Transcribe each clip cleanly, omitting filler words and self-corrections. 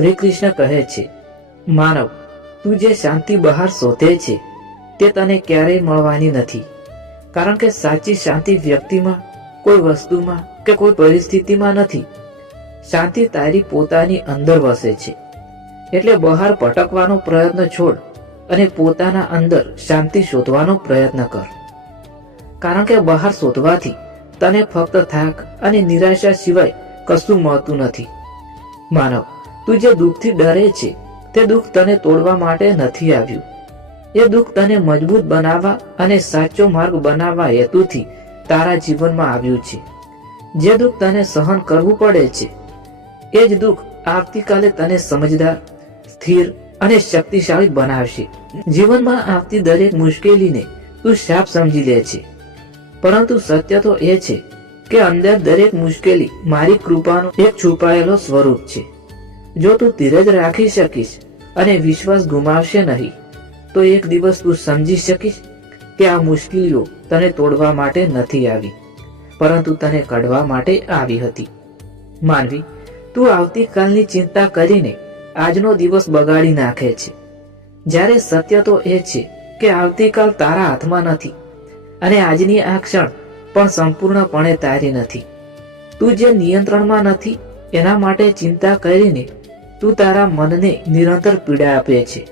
શ્રી કૃષ્ણ કહે છે, માનવ, તું જે શાંતિ બહાર શોધે છે તે તને ક્યારેય મળવાની નથી, કારણ કે સાચી શાંતિ વ્યક્તિમાં, કોઈ વસ્તુમાં કે કોઈ પરિસ્થિતિમાં નથી. શાંતિ તારી પોતાની અંદર વસે છે. એટલે બહાર ભટકવાનો પ્રયત્ન છોડ અને પોતાના અંદર શાંતિ શોધવાનો પ્રયત્ન કર. કારણ કે બહાર શોધવાથી તને ફક્ત થાક અને નિરાશા સિવાય કશું મળતું નથી. માનવ, તું જે દુઃખથી ડરે છે તે દુઃખ તને તોડવા માટે નથી આવ્યું. એ દુઃખ તને મજબૂત બનાવવા અને સાચો માર્ગ બનાવવા હેતુથી તારા જીવનમાં આવ્યું છે. જે દુઃખ તને સહન કરવું પડે છે એ જ દુઃખ આવતીકાલે તને સમજદાર, સ્થિર અને શક્તિશાળી બનાવશે. જીવનમાં આવતી દરેક મુશ્કેલીને તું શાપ સમજી લે છે, પરંતુ સત્ય તો એ છે કે અંદર દરેક મુશ્કેલી મારી કૃપાનો એક છુપાયેલો સ્વરૂપ છે. જો તું ધીરજ રાખી શકીશ અને વિશ્વાસ ગુમાવશે નહીં, તો એક દિવસ તું સમજી શકીશ કે આ મુશ્કેલીઓ તને તોડવા માટે નથી આવી, પરંતુ તને કાઢવા માટે આવી હતી. માનવી, તું આવતીકાલની ચિંતા કરીને આજનો દિવસ બગાડી નાખે છે, જ્યારે સત્ય તો એ છે કે આવતીકાલ તારા હાથમાં નથી અને આજની આ ક્ષણ પણ સંપૂર્ણપણે તારી નથી. તું જે નિયંત્રણમાં નથી એના માટે ચિંતા કરીને તું તારા મનને નિરંતર પીડા આપે છે.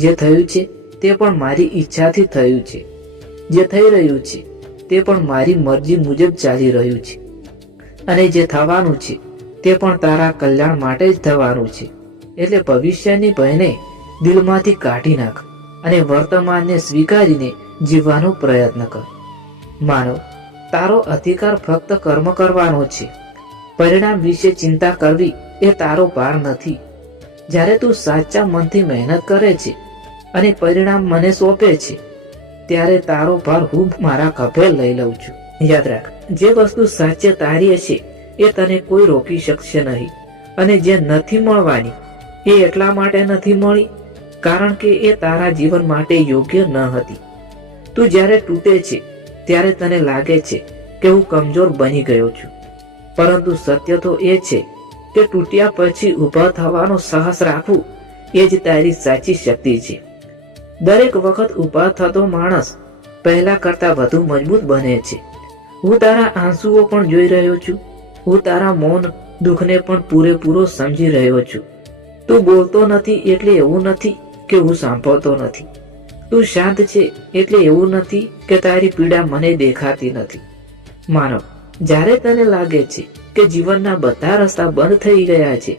જે થયું છે તે પણ મારી ઈચ્છાથી થયું છે. જે થઈ રહ્યું છે તે પણ મારી મરજી મુજબ ચાલી રહ્યું છે. અને જે થવાનું છે તે પણ તારા કલ્યાણ માટે જ થવાનું છે. એટલે ભવિષ્યની ભયને દિલમાંથી કાઢી નાખ અને વર્તમાનને સ્વીકારીને જીવવાનો પ્રયત્ન કર. માનવ, તારો અધિકાર ફક્ત કર્મ કરવાનો છે. પરિણામ વિશે ચિંતા કરવી એ તારો ભાર નથી. જ્યારે તું સાચા મનથી મહેનત કરે છે અને પરિણામ મને સોંપે છે, ત્યારે તારો ભાર હું મારા ખભે લઈ લઉં છું. યાદ રાખ, જે વસ્તુ સાચે તારી હશે એ તને કોઈ રોકી શકશે નહીં. અને જે નથી મળવાની એ એટલા માટે નથી મળી કારણ કે એ તારા જીવન માટે યોગ્ય ન હતી. તું જ્યારે તૂટે છે ત્યારે તને લાગે છે કે હું કમજોર બની ગયો છું, પરંતુ સત્ય તો એ છે કે તૂટ્યા પછી ઊભા થવાનો સાહસ રાખવું એ જ તારી સાચી શક્તિ છે. દરેક વખત ઊભા થતો માણસ પહેલા કરતા વધુ મજબૂત બને છે. હું તારા આંસુઓ પણ જોઈ રહ્યો છું. હું તારા મૌન દુઃખને પણ પૂરેપૂરો સમજી રહ્યો છું. તું બોલતો નથી એટલે એવું નથી કે હું સાંભળતો નથી. તું શાંત છે એટલે એવું નથી કે તારી પીડા મને દેખાતી નથી. માનવ, જ્યારે તને લાગે છે કે જીવનના બધા રસ્તા બંધ થઈ ગયા છે,